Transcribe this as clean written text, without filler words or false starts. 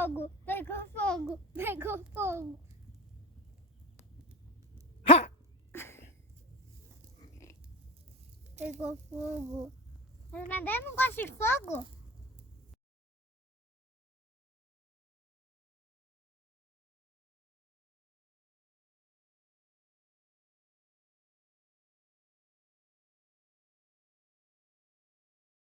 fogo, pegou fogo, pegou fogo. Ha! Pegou fogo. Mas o Nadé não gosta de fogo?